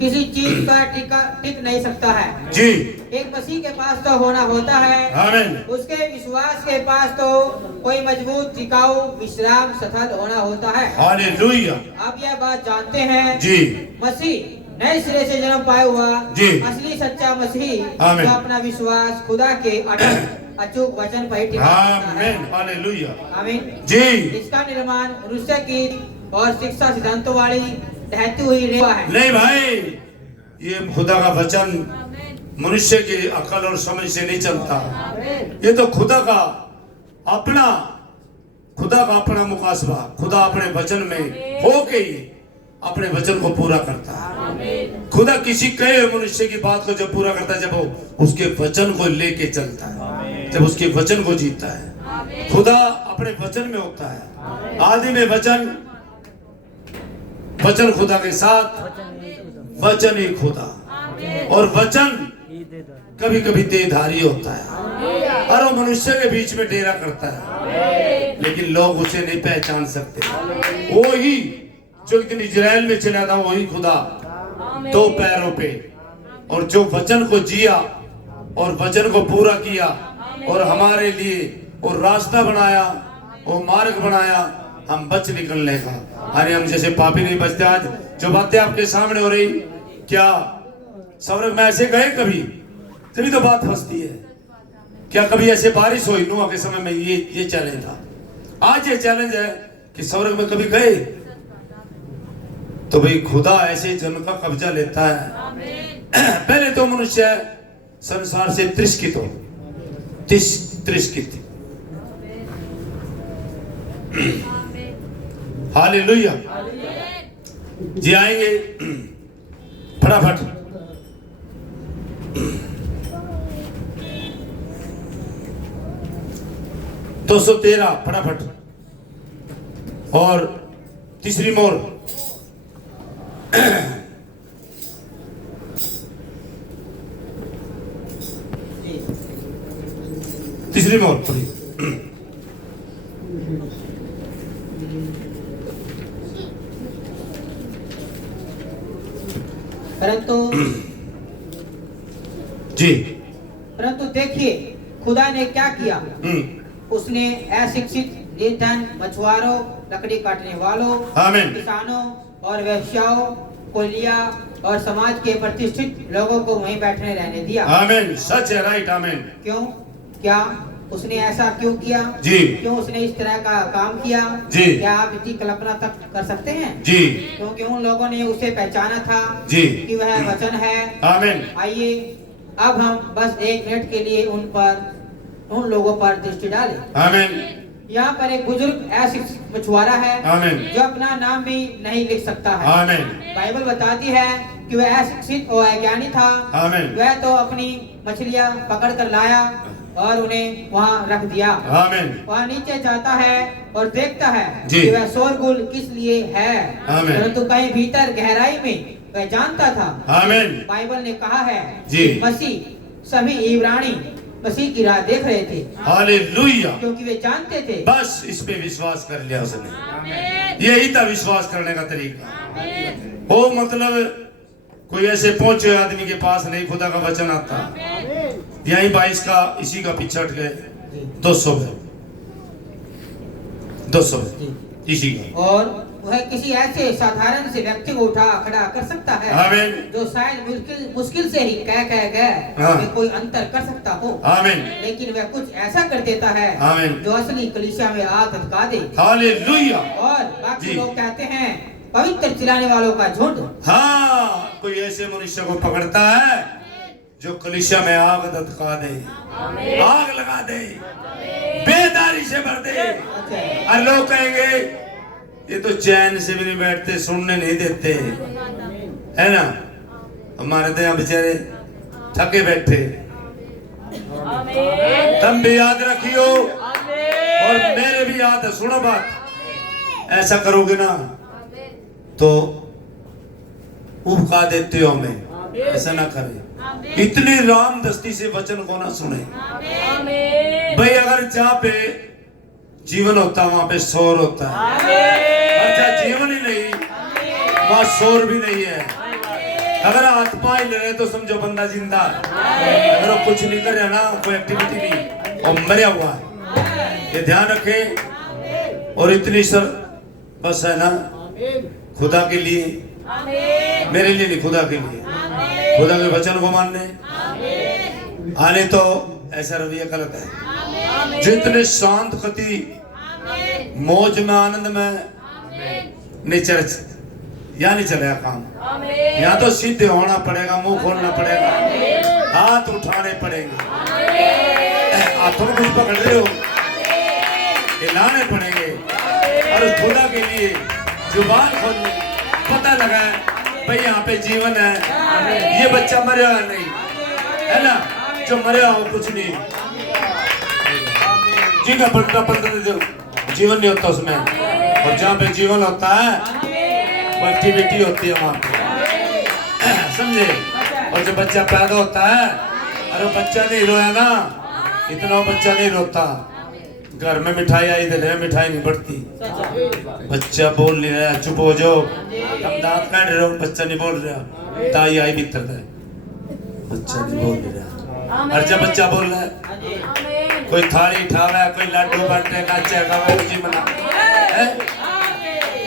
किसी चीज का टिक नहीं सकता है जी। एक मसीह के पास तो होना होता है। आमीन। उसके विश्वास के पास तो कोई मजबूत टिकाऊ विश्राम स्थल होना होता है। हालेलुया। आप यह बात जानते हैं जी। मसीह नए सिरे से जन्म पाया हुआ जी। असली सच्चा मसीह आमीन। जो अपना विश्वास खुदा के अटल अचूक वचन पर ही टिका सकता है। आमीन। हालेलुया। आमीन। जी। इसका निर्माण रूसी की और शिक्षा सिद्धांतों वाली ढहती हुई रेवा है। नहीं भाई, ये खुदा का वचन मनुष्य की अकल और समझ से नहीं चलता। ये तो खुदा का अपना मुकासबा, खुदा अपने वचन में होके ही अपने वचन को पूरा करता है। खुदा किसी कहे हुए मनुष्य की बात को जब पूरा करता है, जब वो उसके वचन को लेके चलता है, जब उसके वचन को जीता है। खुदा अपने वचन में होता है। आदि में वचन खुदा के साथ, वचन ही खुदा। और वचन कभी कभी देहधारी होता है और वो मनुष्य के बीच में डेरा करता है, लेकिन लोग उसे नहीं पहचान सकते। वो ही जो एक दिन इजराइल में चला था, वही खुदा दो पैरों पे, और जो वचन को जिया और वचन को पूरा किया और हमारे लिए वो रास्ता बनाया, वो मार्ग बनाया हम बच निकलने का। अरे हम जैसे पापी नहीं बचते। आज जो बातें आपके सामने हो रही, क्या स्वर्ग में ऐसे गए कभी? तभी तो बात फंसती है। क्या कभी ऐसे बारिश हुई? नूह के समय में ये चैलेंज था। आज ये चैलेंज है कि स्वर्ग में कभी गए? तो भाई खुदा ऐसे जन का कब्जा लेता है। पहले तो मनुष्य संसार से तिरस्कृत हो, तिरस्कृत। हालेलुया। जी आएंगे फटाफट। दो 213 फटाफट। और तीसरी मोर। तीसरी मोर थोड़ी। परंतु देखिए खुदा ने क्या किया। उसने अशिक्षित, निर्धन, मछुआरों, लकड़ी काटने वालों, किसानों और व्यवसायों को लिया और समाज के प्रतिष्ठित लोगों को वहीं बैठने रहने दिया। आमीन। सच है, राइट। आमीन। क्यों? क्या उसने ऐसा क्यों किया? जी। क्यों उसने इस तरह का काम किया? जी। क्या आप इसकी कल्पना तक कर सकते हैं? जी। क्योंकि उन लोगों ने उसे पहचाना था जी कि वह वचन है। आमीन। आइए अब हम बस 1 मिनट के लिए उन लोगों पर दृष्टि डालें। आमीन। यहाँ पर एक बुजुर्ग अशिक्षित मछुआरा है। आमीन। जो अपना नाम भी नहीं लिख सकता है। आमीन। बाइबल बताती है कि वह अशिक्षित और अज्ञानी था। आमीन। वह तो अपनी मछलियाँ पकड़ कर लाया और उन्हें वहाँ रख दिया। आमीन। वहाँ नीचे जाता है और देखता है जी। कि वह शोरगुल किस लिए है। आमीन। परंतु कहीं भीतर गहराई में वह जानता था। आमीन। बाइबल ने कहा है जी। मसीह सभी इब्रानी मसीह की राह देख रहे थे। हालेलुया। क्योंकि वे जानते थे। बस इस पे विश्वास कर लिया उसने। यही था विश्वास करने का तरीका। वो मतलब कोई ऐसे पहुंचे आदमी के पास नहीं खुदा का वचन आता। यही 22 का इसी का पीछे हट गए। 200 इसी का। और वह किसी ऐसे साधारण से व्यक्ति को उठा खड़ा कर सकता है। आमीन। जो शायद मुश्किल से ही कह गए कोई अंतर कर सकता हो। आमीन। लेकिन वह कुछ ऐसा कर देता है आमीन। जो असली कलीसिया में आग धधका दे। हालेलुया। और बाकी लोग कहते हैं पवित्र चिल्लाने वालों का झुंड। हाँ, कोई ऐसे मनुष्य को पकड़ता है जो कलीसिया में आग धधका दे, आग लगा दे, बेदारी से भर दे। और लोग कहेंगे ये तो चैन से भी नहीं बैठते, सुनने नहीं देते, है ना। हमारे तो यहाँ बेचारे थके बैठे। तुम भी याद रखियो और मेरे भी याद है। सुनो बात, ऐसा करोगे ना तो उबका देते हो हमें। ऐसा ना करे। इतनी राम दस्ती से वचन को ना सुने भाई। अगर जहाँ पे जीवन होता वहां पे शोर होता है, और जहाँ जीवन ही नहीं वहां शोर भी नहीं है। अगर आत्मा ही ले रहे तो समझो बंदा जिंदा है। अगर वो कुछ नहीं करे ना, कोई एक्टिविटी नहीं, और मरा हुआ है। ये ध्यान रखें। और इतनी सर बस है ना, खुदा के लिए, मेरे लिए नहीं, खुदा के लिए, खुदा के वचन को मानने आने तो ऐसा रवैया गलत है। जितने शांत गति, मौज में, आनंद में नहीं चर्च या नहीं चलेगा काम। यहाँ तो सीधे होना पड़ेगा, मुंह खोलना पड़ेगा, हाथ उठाने पड़ेंगे, हाथों में कुछ पकड़ रहे हो हिलाने पड़ेंगे, और उस खुदा के लिए जुबान खोलने, पता लगा भाई यहाँ पे जीवन है, ये बच्चा मरा नहीं है ना, जो मरा हो कुछ नहीं, जी का पलटा जीवन नहीं होता उसमें। और जहाँ पे जीवन होता है वो एक्टिविटी होती है वहाँ पे, समझे। और जब बच्चा पैदा होता है, अरे बच्चा नहीं रोया ना, इतना बच्चा नहीं रोता। घर में मिठाई आई, इधर है मिठाई नहीं बढ़ती, बच्चा बोल नहीं रहा, चुप हो जाओ, हम दांत काट रहे हो, बच्चा नहीं बोल रहा, ताई आई भीतर है, बच्चा नहीं बोल रहा। और जब बच्चा बोल रहा है, कोई थाली उठावा, कोई लड्डू बांटे, नाचे गावे, खुशी मना,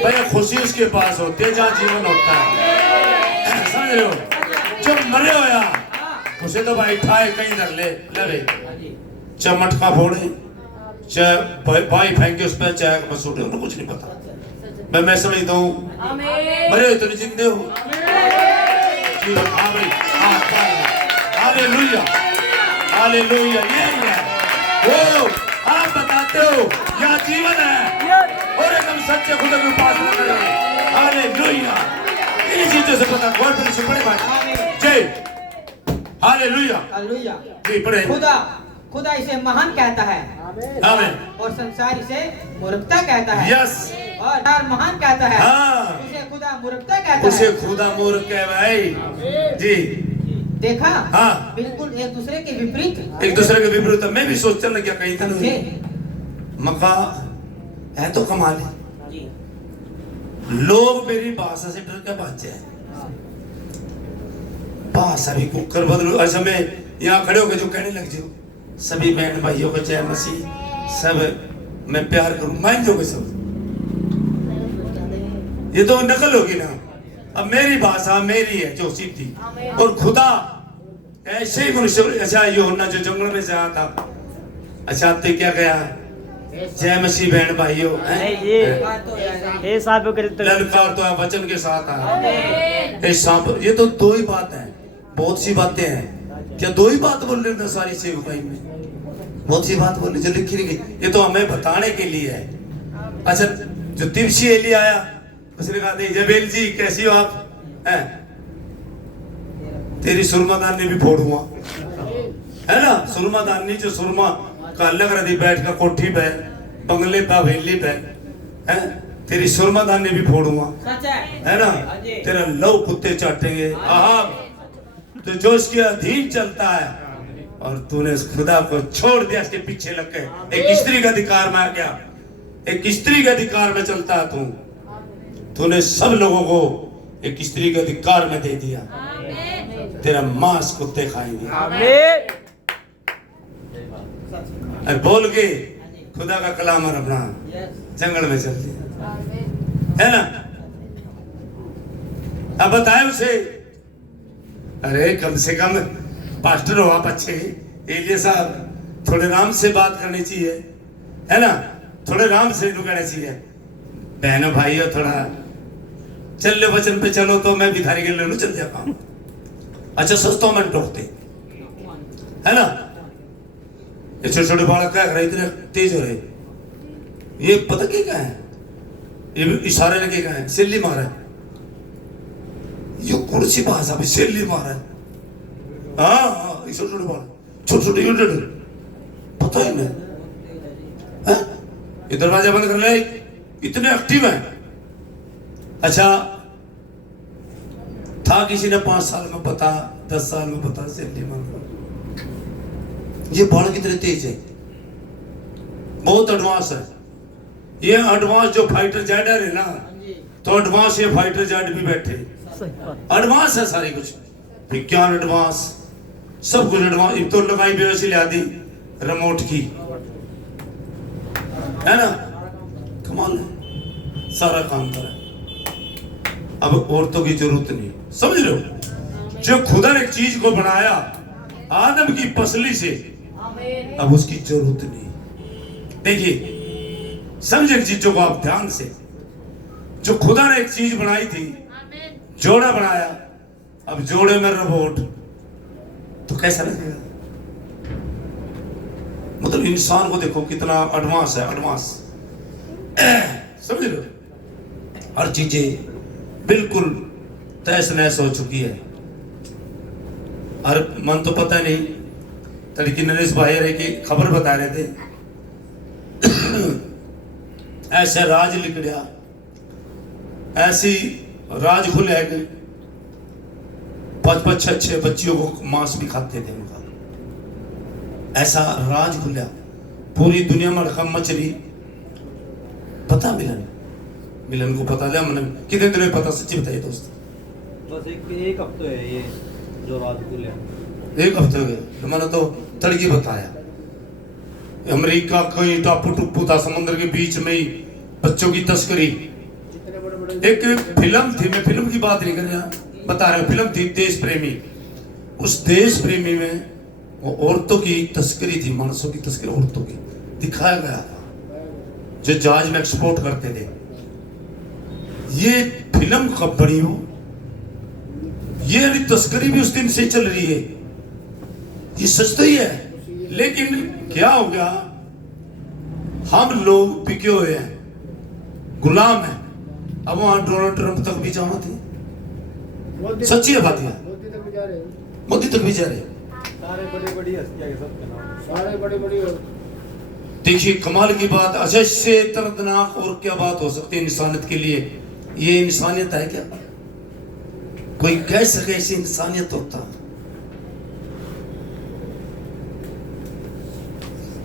भाई खुशी उसके पास होती है जहाँ जीवन होता है, समझ रहे हो। जो मरे हो या उसे तो भाई ठाए कहीं धर ले लवे, चाहे मटका फोड़े, चाहे भाई फेंके उस पर, चाहे मसूड़े, उन्हें कुछ नहीं पता। मैं समझता हूँ मरे हो तो नहीं जिंदे हो, जीवन। हाँ भाई, हालेलुया, हालेलुया, ये है वो आप बताते हो यहाँ जीवन है, और एकदम सच्चे खुदा की उपासना करें। हालेलुया, इन चीजों से पता गौर फिर से पढ़े भाई, जय हालेलुया, हालेलुया। जी पढ़े। खुदा इसे महान कहता है, आमीन, और संसार इसे मूर्खता कहता है। यस, और महान कहता है, हाँ, उसे खुदा मूर्खता कहता उसे है। खुदा मूर्ख कह भाई जी। देखा, हाँ, बिल्कुल एक दूसरे के विपरीत, एक दूसरे के विपरीत। मैं भी सोचने लग गया कहीं था मका है तो कमाल है, लोग मेरी भाषा से डर के भाग जाए, भाषा भी कुकर बदलो। अच्छा मैं यहाँ खड़े होकर जो कहने लग जाओ, सभी बहन भाइयों को जय मसीह, सब मैं प्यार करूं, मान जाओगे सब, ये तो नकल होगी ना। अब मेरी भाषा मेरी है जो सीधी, और खुदा ऐसे ही मनुष्य। अच्छा ये होना जो जंगल में से आता, अच्छा आपने क्या कहा, जय मसीह बहन भाइयों, ललकार तो है वचन के साथ है। ये तो दो ही बात है, बहुत सी बातें हैं, क्या दो ही बात बोल रहे थे सारी सेवक भाई में, बहुत सी बात बोली जो लिखी नहीं गई, ये तो हमें बताने के लिए है। अच्छा जो तिरछी एली आया, उसने कहा जबेल जी कैसी हो आप, तेरी सुरमादानी भी फोड़ूंगा, है ना। सुरमादानी जो सुरमा का लग रहा थी, बैठ कर कोठी पे, बंगले पे, हवेली पे, है, तेरी सुरमादानी भी फोड़ूंगा, है ना। तेरा लव कुत्ते चाटेंगे, आहा, तो जो उसके अधीन चलता है, और तूने उस खुदा को छोड़ दिया, इसके पीछे लग के एक स्त्री का अधिकार में आ गया, एक स्त्री के अधिकार में चलता है तूने सब लोगों को एक स्त्री के अधिकार में दे दिया, तेरा मांस कुत्ते खाएंगे। और बोल के खुदा का कलाम और अपना जंगल में चल दिया, है ना। अब बताए उसे, अरे कम से कम पास्टर हो आप अच्छे, एलिया साहब थोड़े राम से बात करनी चाहिए, है ना, थोड़े राम से कहना चाहिए, बहनों भाइयों थोड़ा चल लो वचन पे चलो, तो मैं भी थारी के ले लू चल जाता हूँ। अच्छा सस्तों में टोकते, है ना। ये छोटे छोटे बालक क्या कर रहे, इतने तेज हो रहे, ये पता क्या है, ये इशारे लगे क्या है, सिल्ली मारा है, ये कुर्सी भाषा में सिल्ली मारा है। हाँ छोटे छोटे बालक, छोटे छोटे पता ही नहीं, ये दरवाजा बंद कर ले, इतने एक्टिव है। अच्छा था किसी ने 5 साल में पता, 10 साल में पता, सिल्ली मारा, ये बालक कितने तेज है, बहुत एडवांस है। ये एडवांस जो फाइटर जेट है ना, तो एडवांस ये फाइटर जेट भी बैठे, एडवांस है सारी कुछ, विज्ञान एडवांस, सब कुछ एडवांस। एक तो लगाई बेवसी लिया दी रिमोट की, है ना, कमाल है, सारा काम करे। अब औरतों की जरूरत नहीं, समझ रहे हो? जो खुदा ने एक चीज को बनाया आदम की पसली से, अब उसकी जरूरत नहीं। देखिए समझे चीजों को आप ध्यान से, जो खुदा ने एक चीज बनाई थी, जोड़ा बनाया, अब जोड़े में रोबोट, तो कैसा लगेगा? मतलब इंसान को देखो कितना एडवांस है, एडवांस, समझ रहे हो? हर चीजें बिल्कुल तहस नहस हो चुकी है। और मन तो पता नहीं, तड़की नरेश भाई रहे की खबर बता रहे थे, ऐसे राज निकलिया, ऐसी राज खुले है कि 5-5 6-6 बच्चियों को मांस भी खाते थे उनका, ऐसा राज खुला पूरी दुनिया में। रकम मछली पता मिलन को पता है, मैंने कितने दिन में पता, सच्ची बताइए दोस्त? बस एक हफ्ते है ये जो राज खुले, एक हफ्ते हो गए। तो मैंने तो तड़की बताया, अमेरिका कहीं टापू टुप्पू था समुद्र के बीच में ही, बच्चों की तस्करी। एक फिल्म थी, मैं फिल्म की बात नहीं कर रहा, बता रहा हूं, फिल्म थी देश प्रेमी। उस देश प्रेमी में वो औरतों की तस्करी थी, मानसों की तस्करी औरतों की दिखाया गया था, जो जहाज में एक्सपोर्ट करते थे। ये फिल्म कब बनी हो, ये तस्करी भी उस दिन से चल रही है, ये सच तो ही है। लेकिन क्या हो गया, हम लोग बिके हुए हैं, गुलाम हैं। अब वहां डोनाल्ड ट्रंप तक भी जाना थे, सच्ची है बात, मोदी तक भी जा रहे, सारे बड़ी हस्तियां के सब के नाम, सारे बड़े देखिए कमाल की बात। अच्छा, इससे दर्दनाक और क्या बात हो सकती है इंसानियत के लिए? ये इंसानियत है क्या? कोई कह सके ऐसी इंसानियत होता?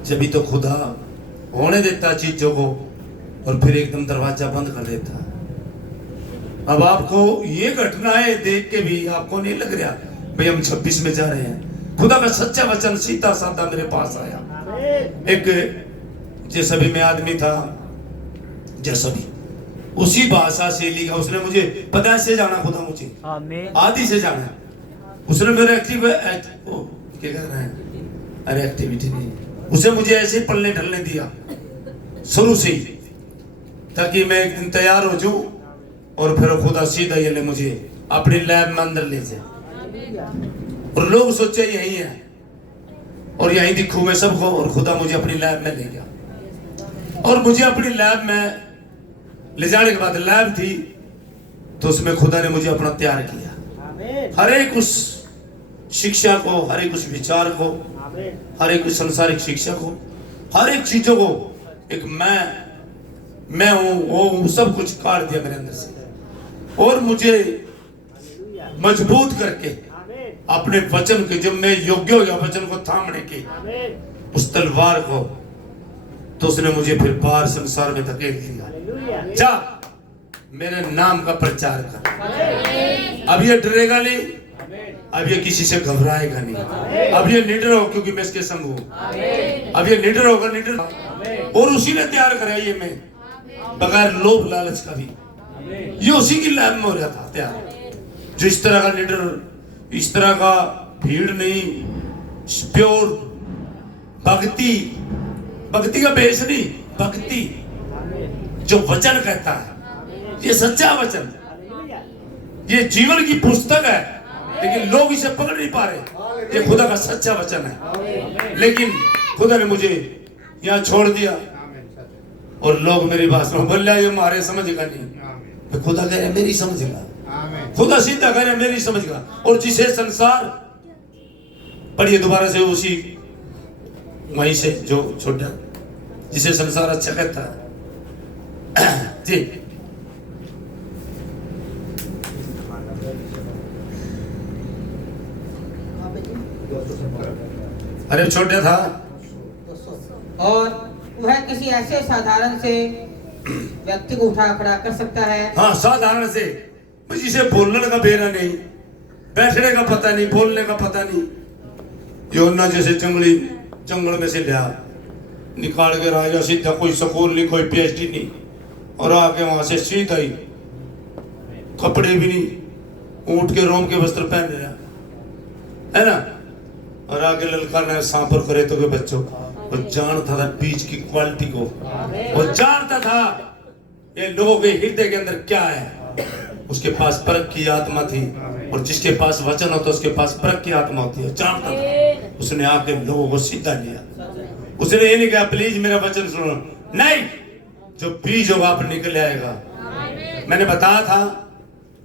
जब भी तो खुदा होने देता चीजों को और फिर एकदम दरवाजा बंद कर देता। अब आपको ये घटनाएं देख के भी आपको नहीं लग रहा भाई हम 26 में जा रहे हैं? खुदा का सच्चा वचन सीधा साधा मेरे पास आया। एक जैसा भी मैं आदमी था, जैसा भी उसी भाषा से लिखा, उसने मुझे पता से जाना, खुदा मुझे आदि से जाना, उसने मेरे क्या कर रहे हैं, अरे एक्टिविटी नहीं, उसे मुझे ऐसे पलने ढलने दिया शुरू से ही, ताकि मैं एक दिन तैयार हो जाऊं और फिर खुदा सीधा ये ले मुझे अपनी लैब में अंदर ले जाए, और लोग सोचे यही है और यही दिखूं मैं सबको, और खुदा मुझे अपनी लैब में ले गया। और मुझे अपनी लैब में ले जाने के बाद, लैब थी तो उसमें खुदा ने मुझे अपना तैयार किया, हर एक उस शिक्षा को, हर एक उस विचार को, हर एक उस संसारिक शिक्षा को, हर एक चीजों को, एक मैं हूं वो हूं, सब कुछ काट दिया मेरे अंदर से, और मुझे मजबूत करके अपने वचन के, जब मैं योग्य हो गया वचन को थामने के, उस तलवार को, तो उसने मुझे फिर बाहर संसार में धकेल दिया, जा मेरे नाम का प्रचार कर। अब ये डरेगा नहीं, अब ये किसी से घबराएगा नहीं, अब ये निडर हो क्योंकि मैं इसके संग हूं, अब ये निडर होगा, निडर, और उसी ने तैयार कराया ये मैं, बगैर लोभ लालच का भी, ये उसी की लैब में हो रहा था तैयार, जो इस तरह का निडर, इस तरह का भीड़ नहीं, प्योर भक्ति का बेस नहीं, भक्ति जो वचन कहता है, ये सच्चा वचन, ये जीवन की पुस्तक है, लेकिन लोग इसे पकड़ नहीं पा रहे। ये खुदा का सच्चा वचन है, लेकिन खुदा ने मुझे यहाँ छोड़ दिया और लोग मेरी बात में बोल रहे, ये हमारे समझेगा नहीं, खुदा कह रहे मेरी समझेगा, खुदा सीधा कह रहे मेरी समझेगा। और जिसे संसार, पढ़िए दोबारा से उसी वहीं से जो छोटा, जिसे संसार अच्छा कहता है जी, अरे छोटा था, और वह किसी ऐसे साधारण से व्यक्ति को उठा खड़ा कर सकता है। हाँ, साधारण से जिसे बोलने का बेरा नहीं, बैठने का पता नहीं, बोलने का पता नहीं। योना जैसे जंगल में से लिया निकाल के राजा सीधा, कोई स्कूल नहीं, कोई पीएचडी नहीं, और आके वहां से सीधा ही कपड़े भी नहीं, ऊंट के रोम के वस्त्र पहन रहा है ना, और आगे ललकारना सांपर करे तो के बच्चों। वो जानता था बीज की क्वालिटी को, वो जानता था ये लोगों के हृदय के अंदर क्या है। उसके पास परख की आत्मा थी, और जिसके पास वचन होता उसके पास परख की आत्मा होती है, जानता था। उसने आके लोगों को सीधा लिया। उसने ये नहीं कहा प्लीज मेरा वचन सुनो, नहीं, जो बीज होगा आप निकल आएगा। मैंने बताया था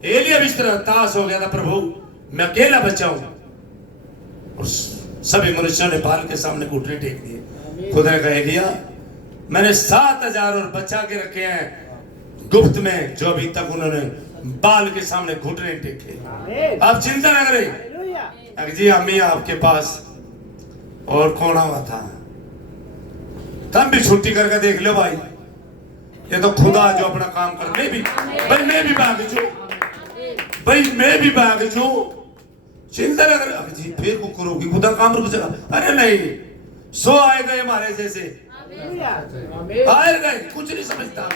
एलिया भी इस तरह ताश हो गया था, प्रभु मैं अकेला बचा हूं, और सभी मनुष्यों ने बाल के सामने घुटने टेक दिए। खुदा ने कहा एलिया मैंने 7000 और बचा के रखे हैं गुप्त में, जो अभी तक उन्होंने बाल के सामने घुटने टेके। आप चिंता न करें जी, अम्मी आपके पास और कौन हुआ था, तुम भी छुट्टी करके देख लो भाई, ये तो खुदा जो अपना काम कर। मैं भी भाई, मैं भी भाग जो भाई, मैं भी भाग जो, चिंता न कर जी, फिर वो करोगी खुदा काम रुक जाएगा। अरे नहीं, सो आए गए हमारे जैसे, आए गए, कुछ नहीं समझता,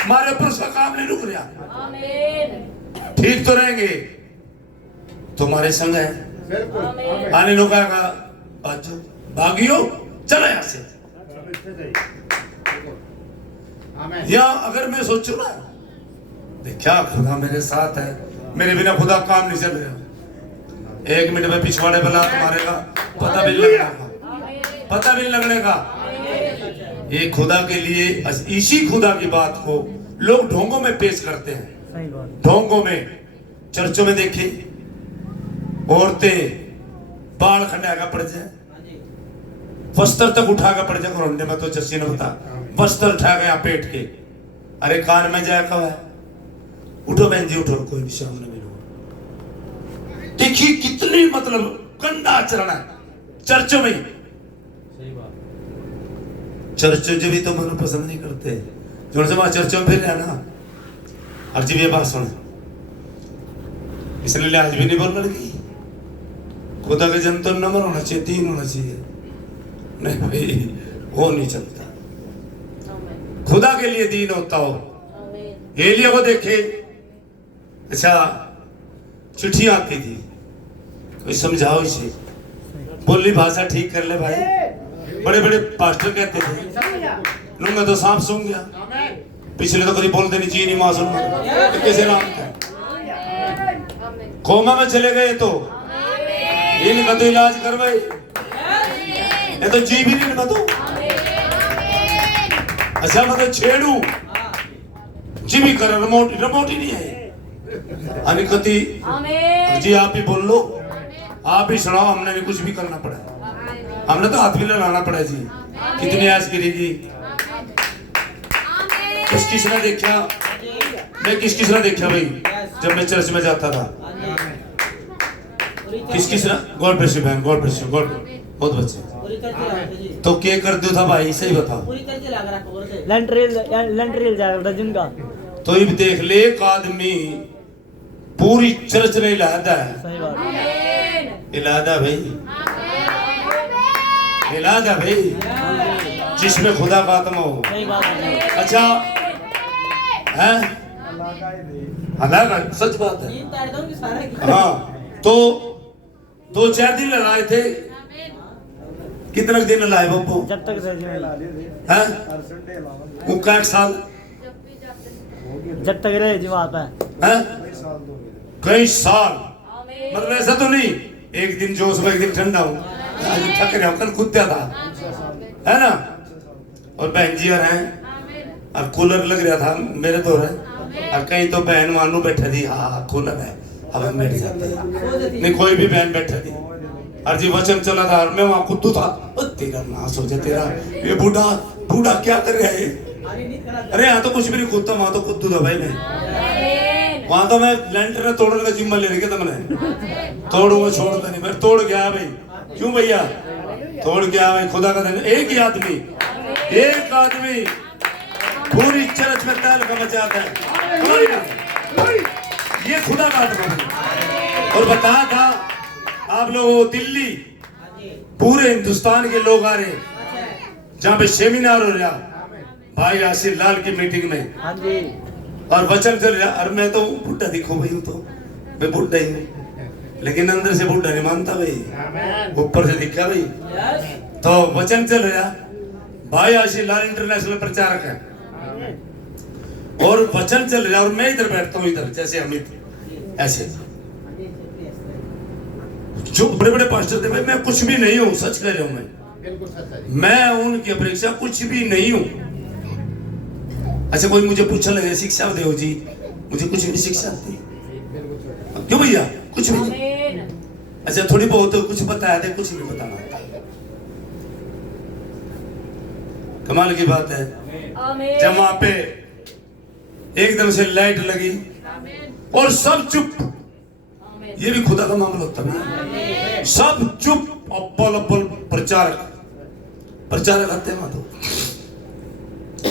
हमारे ऊपर उसका काम नहीं रुक रहा। ठीक तो रहेंगे, तुम्हारे संग है। आने लोग आएगा भागियो, चलो यहाँ से। या अगर मैं सोचू ना क्या खुदा मेरे साथ है, मेरे बिना खुदा काम नहीं चल रहा। 1 मिनट में पिछवाड़े पे लात मारेगा, पता भी लगने का, पता भी लगने का। ये खुदा के लिए, इसी खुदा की बात को लोग ढोंगों में पेश करते हैं। ढोंगों में, चर्चों में देखी औरतें बाल खंडाएगा पड़ जाए, वस्त्र तक उठाकर पड़ जाए घरोंडे में, तो जस्सी ने बता वस्त्र उठा गया पेट के, अरे कान में जाए कब है, उठो बहन जी उठो, कोई भी सामने मिलो। देखिए कितनी मतलब गंदा आचरण है चर्चों में। चर्चों जो भी तो मन पसंद नहीं करते, जो से वहां चर्चों में फिर रहना। अब जी ये बात सुन, इसलिए आज भी नहीं बोल लड़की, खुदा के जन तो नंबर होना चाहिए, 3 होना चाहिए। नहीं भाई वो नहीं चलता, खुदा के लिए दीन होता हो। एलिया को देखे, अच्छा चिट्ठी आती थी, कोई समझाओ इसे, बोली भाषा ठीक कर ले भाई। बड़े बड़े पास्टर कहते थे लूंगा तो सांप सूंघ गया, पिछले तो कभी बोलते नहीं चीनी मां सुन कैसे नाम था, कोमा में चले गए तो इनका तो इलाज करवाए, ये तो जी भी नहीं बतो। अच्छा मतलब छेड़ू जी भी कर, रिमोट ही नहीं है अनिकति जी। आप ही बोल लो, आप ही सुनाओ, हमने नहीं कुछ भी करना पड़ा, हमने तो हाथ भी लगाना पड़ा जी। कितनी आस गिरेगी, किसने देखा, मैं किसने देखा भाई जब मैं चर्च में जाता था, किसने, गॉड ब्लेस यू बहन, गॉड ब्लेस यू, गॉड बहुत बच्चे तो क्या कर दो था भाई, सही बताओ। लंट्रिल जाएगा जिनका तो ये देख ले, एक आदमी पूरी चर्च में इलादा है, सही बात, इलादा भाई, इलादा भाई, जिसमें खुदा का आत्मा हो। सही बात है। अच्छा है, अलग सच बात है। हाँ तो 2-4 दिन लगाए थे, कितने दिन लाए बब्बू, जब तक हैं उनका 1 साल, जब तक रहे जी वहाँ पे, हैं कई साल, मतलब ऐसा तो नहीं एक दिन जोश में एक दिन ठंडा हूँ, आज थक रहा हूँ, कल कुत्ता था, है ना। और बहन जी और हैं, और कूलर लग रहा था मेरे तो है, और कहीं तो बहन मानू बैठा थी, हाँ कूलर है, अब हम बैठ जाते हैं, नहीं कोई भी बहन बैठा थी, और जी वचन चला था, और मैं वहाँ कुत्तू था, तेरा नाश हो जाए तेरा, ये बूढ़ा क्या कर रहा है। अरे यहाँ तो कुछ भी नहीं कूदता, वहाँ तो कुत्तू था भाई मैं, वहाँ तो मैं लैंटर तोड़ने का जिम्मा ले रही क्या तुमने, तोड़ूंगा छोड़ता नहीं, मैं तोड़ गया भाई, क्यों भैया तोड़ गया भाई, खुदा का धन्यवाद। एक ही आदमी, एक आदमी पूरी चर्च में ताल का मचाता है, कोई नहीं, ये खुदा का आत्मा है। और बताया था आप लोग दिल्ली पूरे हिंदुस्तान के लोग आ रहे हैं जहाँ पे सेमिनार हो रहा भाई आसिर लाल की मीटिंग में हाँ जी और वचन चल रहा। और मैं तो बुढ़ा दिखो भाई हूँ, तो मैं बुढ़ा ही हूँ लेकिन अंदर से बुढ़ा नहीं मानता भाई, ऊपर से दिखा भाई। तो वचन चल रहा भाई आसिर लाल इंटरनेशनल प्रचारक है और वचन चल रहा और मैं इधर बैठता हूँ, इधर जैसे अमित ऐसे। जो बड़े बड़े पास्टर थे भाई मैं कुछ भी नहीं हूँ, सच कह रहा हूँ मैं उनकी अपेक्षा कुछ भी नहीं हूँ। अच्छा कोई मुझे पूछने लगे शिक्षा देव जी, मुझे कुछ भी शिक्षा दी क्यों भैया, कुछ भी नहीं। अच्छा थोड़ी बहुत कुछ बताया थे, कुछ नहीं बताना। कमाल की बात है जब वहां पे एकदम से लाइट लगी और सब चुप, ये भी खुदा का मामला होता है, सब चुप। अब्बल अब्बल प्रचारक आते हैं वहां, तो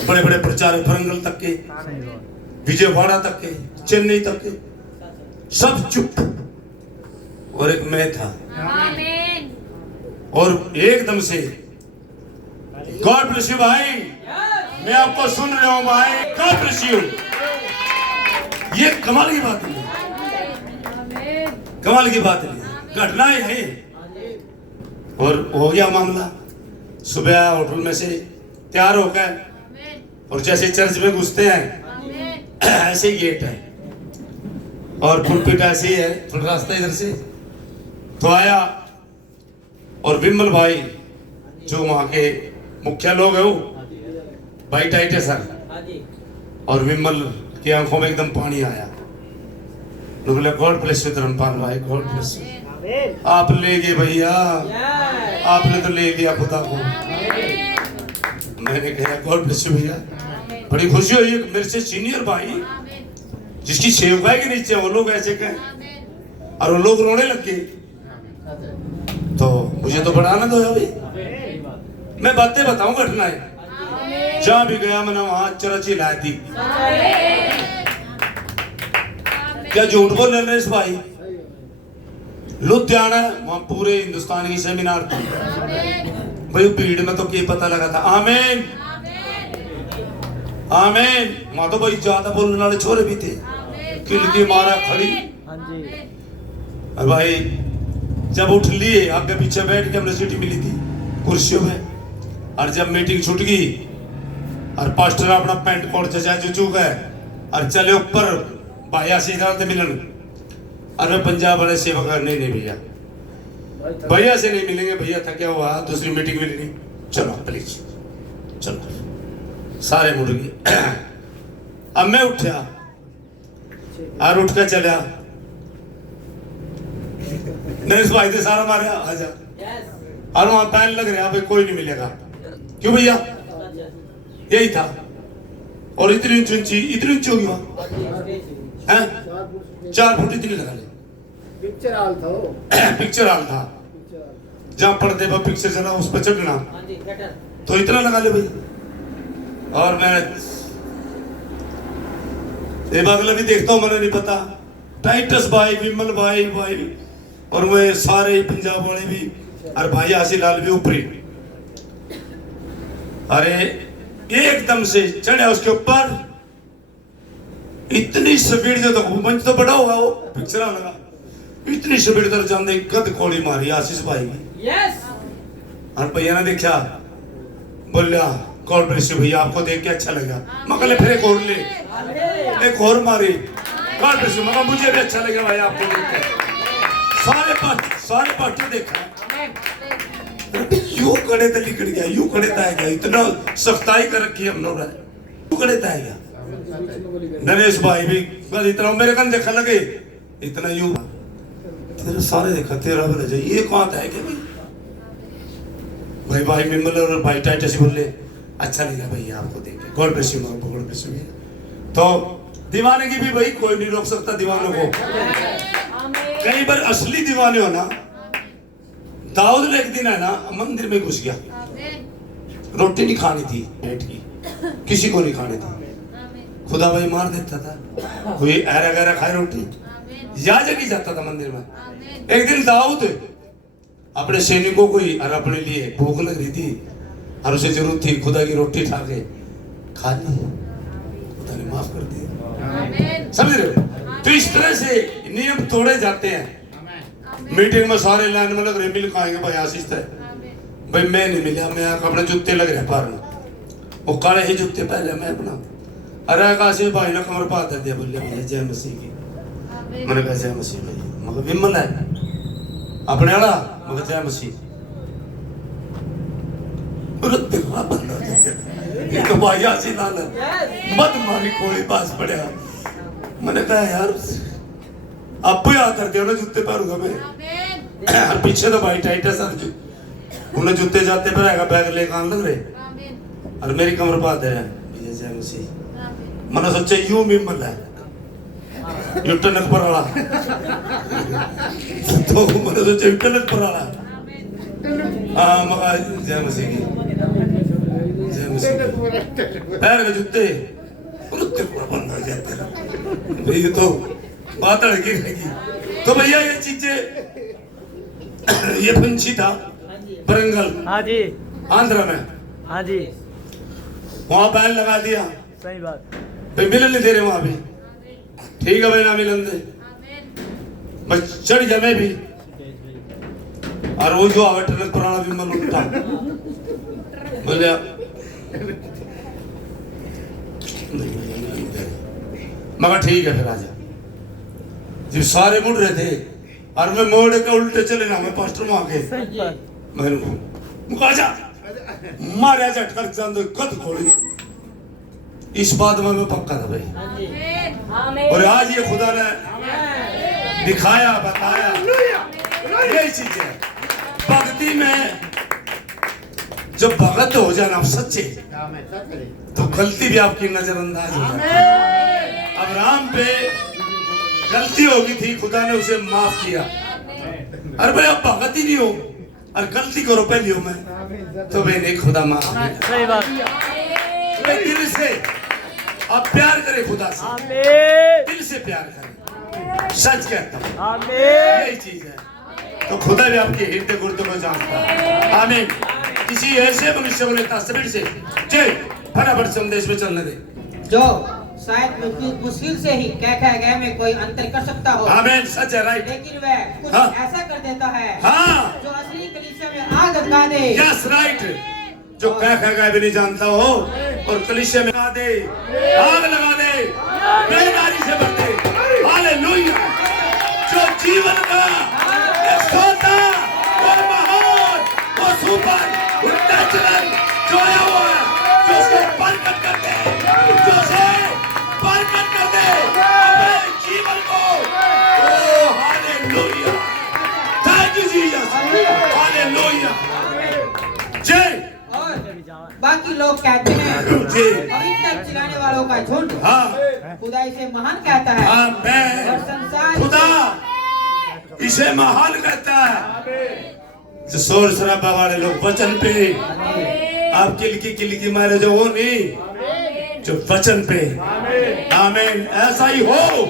बड़े बड़े प्रचारक वरंगल तक के, विजयवाड़ा तक के, चेन्नई तक के, सब चुप। और एक मैं था और एकदम से गॉड ब्लेस यू भाई, मैं आपको सुन रहा हूं भाई, गॉड ब्लेस यू। ये कमाल की बात है, कमाल की बात है, घटना है। और हो गया मामला, सुबह होटल में से तैयार होकर और जैसे चर्च में घुसते हैं ऐसे ही गेट है और पुलपिट ऐसे ही है, थोड़ा रास्ता इधर से तो आया। और विमल भाई जो वहां के मुखिया लोग है वो भाई टाइट है सर, और विमल की आंखों में एकदम पानी आया। बोले गॉड ब्लेस यू धर्मपाल भाई, गॉड ब्लेस यू। आप ले गए भैया, आपने तो ले लिया खुदा को। मैंने कहा गॉड ब्लेस यू भैया, बड़ी खुशी हुई। मेरे से सीनियर भाई जिसकी सेवकाई के नीचे वो लोग ऐसे कहें और वो लोग रोने लग गए, तो मुझे तो बड़ा आनंद होया भाई। मैं बातें बताऊं घटनाएं, जहां भी गया मैंने वहां चरच हिलाई थी। क्या झूठ बोल रहे इस भाई, लुधियाना वहां पूरे हिंदुस्तान की सेमिनार थी भाई, भीड़ में तो क्या पता लगा था। आमीन आमीन। वहां तो भाई ज्यादा बोलने वाले छोरे भी थे, किलकी मारा खड़ी। और भाई जब उठ लिए आगे पीछे बैठ के हमने सीटी मिली थी कुर्सियों में, और जब मीटिंग छूट गई और पास्टर अपना पैंट कोट चचा चुचू गए और चले ऊपर भाई सीधा मिलन। अरे पंजाब वाले सेवक नहीं भैया, भैया से नहीं मिलेंगे, भैया था क्या हुआ दूसरी मीटिंग मिलेगी, चलो प्लीज चलो। सारे मुड़ गए। अब मैं उठा और उठ कर चला, नरेश भाई से सारा मारे आजा, और वहां पैन लग रहा भाई कोई नहीं मिलेगा। क्यों भैया, यही था। और इतनी ऊंची होगी वहां, 4 फुट इतनी लगा ले। पिक्चर हाल था जहां पर्दे पर पिक्चर चला उस पर चढ़ना, तो इतना लगा ले भाई। और मैं ये बागला भी देखता हूं, मैंने नहीं पता, टाइटस भाई, विमल भाई और वे सारे पंजाब वाले भी, और भाई आसिर लाल भी ऊपरी। अरे एकदम से चढ़ा उसके ऊपर, इतनी स्पीड जो, तो मंच तो बड़ा होगा वो पिक्चर लगा, इतनी स्पीड तर जाने गद कोड़ी मारी आशीष भाई की। और भैया ने देखा, बोलिया गॉड ब्लेस यू भैया, आपको देख के अच्छा लगा। मगर फिर एक और ले, एक और मारी, गॉड ब्लेस यू। मगर मुझे भी अच्छा लगा भाई आपको देख के। सारे पार्टी देखा, यूं कड़े तो निकल गया, यूं कड़े तो आएगा, इतना सख्ताई कर रखी है हम लोग, यूं कड़े तो आएगा। नरेश भाई भी बस इतना मेरे कन देखा लगे, इतना यूं तेरे सारे देखा, तेरा बना जाए, ये कौन था कि भाई मिमल और भाई टाइटस बोले अच्छा लगा भैया आपको देख के, God bless you, God bless you. तो दीवाने की भी भाई कोई नहीं रोक सकता दीवानों को। कई बार असली दीवाने हो ना, दाऊद ने एक दिन है ना मंदिर में घुस गया, रोटी नहीं खानी थी पेट की, किसी को नहीं खानी थी, खुदा भाई मार देता था, कोई ऐरा गैरा खाए रोटी, याजक ही जाता था मंदिर में। एक दिन दाऊद अपने सैनिकों को ही और अपने लिए भूख लग रही थी और उसे जरूरत थी, खुदा की रोटी खा के खा ली, खुदा ने माफ कर दिया। समझ रहे हो? तो इस तरह से नियम तोड़े जाते हैं। मीटिंग में सारे लाइन में लग रहे, मिल खाएंगे भाई, आशीष है भाई, मैं नहीं मिला, मैं अपने जूते लग रहे पैर में, वो काले ही जूते पहले मैं अपना। अरे काशी भाई ने कमर पा दिया, बोले भैया जय मसीह की। मैंने कहा जय मसीह भाई, मगर विमल है अपने वाला, मगर जय मसीह। बंदा भाई आशी लाल मत मारी कोई पास पड़ा। मैंने कहा यार आपको याद कर दिया ना, जूते पहनूंगा मैं। और पीछे तो भाई टाइट है सब, उन्हें जूते जाते पर आएगा, बैग लेकर आने लग रहे और मेरी कमर पा दे रहे हैं जय मसीह। मैंने सोचा यूं भी मिल है युटनक पर वाला, तो मैंने सोचा युटनक पर वाला। हाँ मगर जय मसीह की, जय मसीह। पैर में जूते रुकते पूरा बंदा जाते भैया, तो बात अड़की रहेगी। तो भैया ये चीजें, ये पंछी था परंगल, हाँ जी, आंध्र में, हाँ जी, वहां बैन लगा दिया, सही बात। भाई मिलन नहीं दे रहे वहां भी, ठीक है भाई ना मिलन दे, बस चढ़ जमे भी। और वो जो आवटन पुराना विमल उठा बोले मगर ठीक है फिर आजा। जब सारे मुड़ रहे थे और मैं मोड़ के उल्टे चले ना, मैं पास्टर में आके मैं आजा मारे झटकर चांद कद खोली। इस बात में मैं पक्का था भाई, और आज ये खुदा ने दिखाया बताया, यही चीज है भक्ति में। जब भगत हो जाए ना सच्चे, तो गलती भी आपकी नजरअंदाज हो जाती है। अब्राहम पे गलती होगी थी, खुदा ने उसे माफ किया। अरे भाई अब भगत ही नहीं हो और गलती करो पहली हो मैं, तो भाई नहीं खुदा माफ किया। सही बात। दिल से आप प्यार करें खुदा से, दिल से प्यार करें, सच कहता हूँ यही चीज है। तो खुदा भी आपके हृदय गुर्दों को जानता है। आमीन। किसी ऐसे मनुष्य को लेता तस्वीर से जय फटाफट संदेश में चलने दे, जो शायद मुश्किल से ही कह गए में कोई अंतर कर सकता हो। आमीन, सच है, राइट। लेकिन वह कुछ हाँ। ऐसा कर देता है हाँ। जो असली कलीसिया में आग लगा दे। Yes right. जो कह भी नहीं जानता हो और कलीसिया में लगा दे, आग लगा दे, बेदारी से भर दे। हालेलुया। जो जीवन का एक सोता और महान और सुपर नेचुरल जो है वो है, जो उसको बरकत कर दे, जो उसे बरकत कर दे अपने जीवन को। Oh hallelujah, thank you Jesus, hallelujah, जय। और बाकी लोग कहते हैं पवित्र चिल्लाने वालों का झुंड, हाँ खुदा इसे महान कहता है। हाँ और मैं संसार खुदा इसे महान कहता है। जो शोर शराबा वाले लोग वचन पे आप किलकी मारे, जो वो नहीं, जो वचन पे। आमीन। ऐसा ही हो,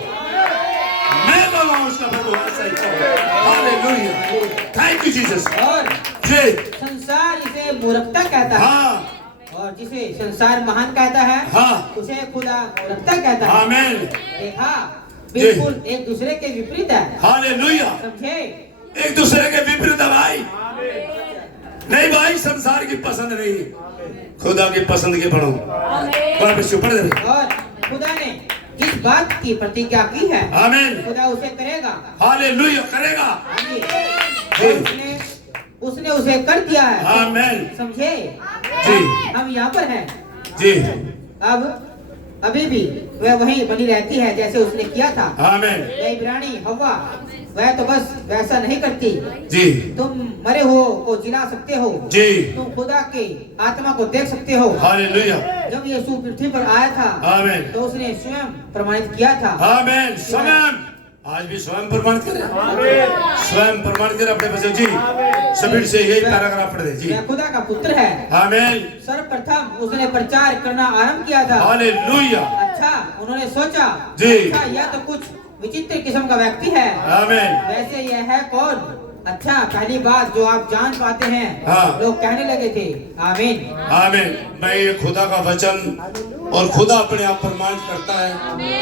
मैं कहूँ उसका प्रभु ऐसा ही हो। Hallelujah, thank you Jesus. और जय। संसार इसे मूर्खता कहता है। हाँ और जिसे संसार महान कहता है, हाँ। उसे खुदा मूर्खता कहता है। आमीन। देखा, बिल्कुल एक दूसरे के विपरीत है। हालेलुया। समझे? एक दूसरे के विपरीत है भाई। नहीं भाई, संसार की पसंद नहीं, खुदा की पसंद के पढ़ो। पढ़ दे। और खुदा ने जिस बात की प्रतिज्ञा की है, आमीन, खुदा उसे करेगा। हालेलुया, करेगा। और उसने उसे कर दिया है। आमीन। समझे? जी। हम यहाँ पर हैं। जी। अब अभी भी वह वहीं बनी रहती है जैसे उसने किया था। आमीन। वह इब्रानी हव्वा, वह तो बस वैसा नहीं करती। जी। तुम मरे हो को जिला सकते हो। जी। तुम खुदा के आत्मा को देख सकते हो। हालेलुया। जब यीशु पृथ्वी पर आया था, आमीन, तो उसने स्वयं प्रमाणित किया था। आमीन। स्वयं, आज भी स्वयं प्रमाणित करें, स्वयं प्रमाणित करें अपने बच्चों। जी, सबीर से यही पैराग्राफ पढ़ दे। जी। वह खुदा का पुत्र है। आमीन। सर्वप्रथम उसने प्रचार करना आरंभ किया था। हालेलुया। अच्छा, उन्होंने सोचा, जी। अच्छा यह तो कुछ विचित्र किस्म का व्यक्ति है। आमीन। वैसे यह है कौन? अच्छा, पहली बात जो आप जान पाते हैं, हाँ। लोग कहने लगे थे आमीन। आमीन। मैं ये खुदा का वचन और खुदा अपने आप प्रमाण करता है